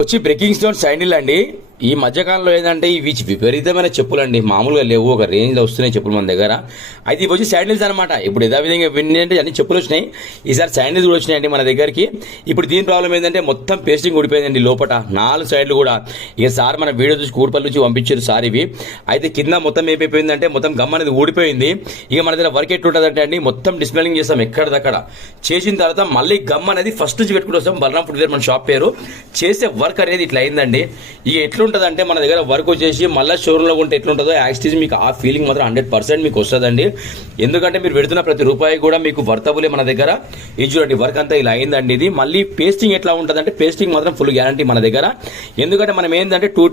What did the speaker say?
వచ్చి breaking stone sandal అండి. ఈ మధ్యకాలంలో ఏంటంటే ఇవి విపరీతమైన చెప్పులు అండి, మామూలుగా లేవు, ఒక రేంజ్లో వస్తున్నాయి చెప్పులు మన దగ్గర. అయితే ఇవి వచ్చి శాండిల్స్ అనమాట. ఇప్పుడు యథావిధంగా ఏంటంటే అన్ని చెప్పులు వచ్చినాయి, ఈసారి శాండిల్స్ కూడా వచ్చినాయండి మన దగ్గరికి. ఇప్పుడు దీని ప్రాబ్లం ఏంటంటే మొత్తం పేస్టింగ్ ఊడిపోయిందండి లోపల 4 సైడ్లు కూడా. ఇక సార్ మన వీడియో చూసి కూడిపల్లి నుంచి పంపించారు సార్ ఇవి. అయితే కింద మొత్తం ఏమైపోయిందంటే మొత్తం గమ్ అనేది ఊడిపోయింది. ఇక మన దగ్గర వర్క్ ఎట్లుంటుందంటే అండి, మొత్తం డిస్ప్లేయింగ్ చేస్తాం ఎక్కడిదక్కడ. చేసిన తర్వాత మళ్ళీ గమ్ అనేది ఫస్ట్ నుంచి పెట్టుకుంటూ వస్తాం. బలరాం ఫుట్వేర్ మన షాప్ పేరు. చేసే వర్క్ అనేది ఇట్లా అయిందండి. ఇక ఎట్లుంటుందంటే మన దగ్గర వర్క్ వచ్చేసి మళ్ళీ షోరూంలో ఉంటే ఎట్లుంటుందో యాక్సిటీజ్ మీకు ఆ ఫీలింగ్ మాత్రం 100% మీకు వస్తుందండి. ఎందుకంటే మీరు పెడుతున్న ప్రతి రూపాయి కూడా మీకు వర్తబులే మన దగ్గర. ఇది చూడండి వర్క్ అంతా ఇలా అయిందండి. ఇది మళ్ళీ పేస్టింగ్ ఎట్లా ఉంటుందంటే పేస్టింగ్ మాత్రం ఫుల్ గ్యారంటీ మన దగ్గర. ఎందుకంటే మనం ఏంటంటే టూ